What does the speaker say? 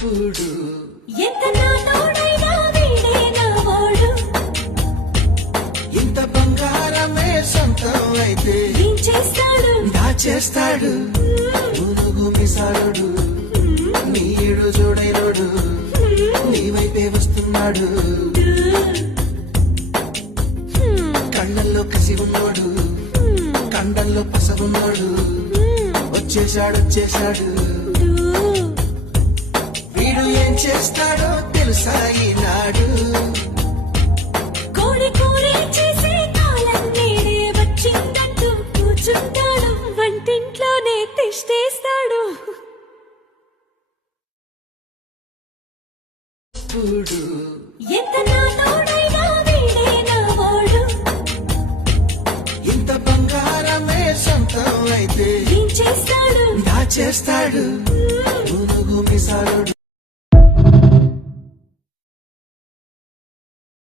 చూడు ఎంత నా తోడైనా వీడే నా వాడు. ఇంత బంగారమే సొంతం అయితే ఏం చేస్తాడు దాచేస్తాడు పునుగు మిసాలుడు నీడు జోడైనడు నీ వైపే వస్తున్నాడు కళ్ళల్లో కసి ఉన్నాడు కండల్లో పసగున్నాడు వచ్చేశాడు వీడు ఏం చేస్తాడో తెలుసా ఈనాడు కోడి కూరే చేసే కాలం నేడే వచ్చిందంటూ కూర్చుంటాడు వంటింట్లోనే తిష్టేస్తాడు. చూడు ఎంత నా తోడైనా వీడే నా వాడు. ఇంత బంగారమే సొంతం అయితే ఏం చేస్తాడు దాచేస్తాడు పునుగు మిసాలుడు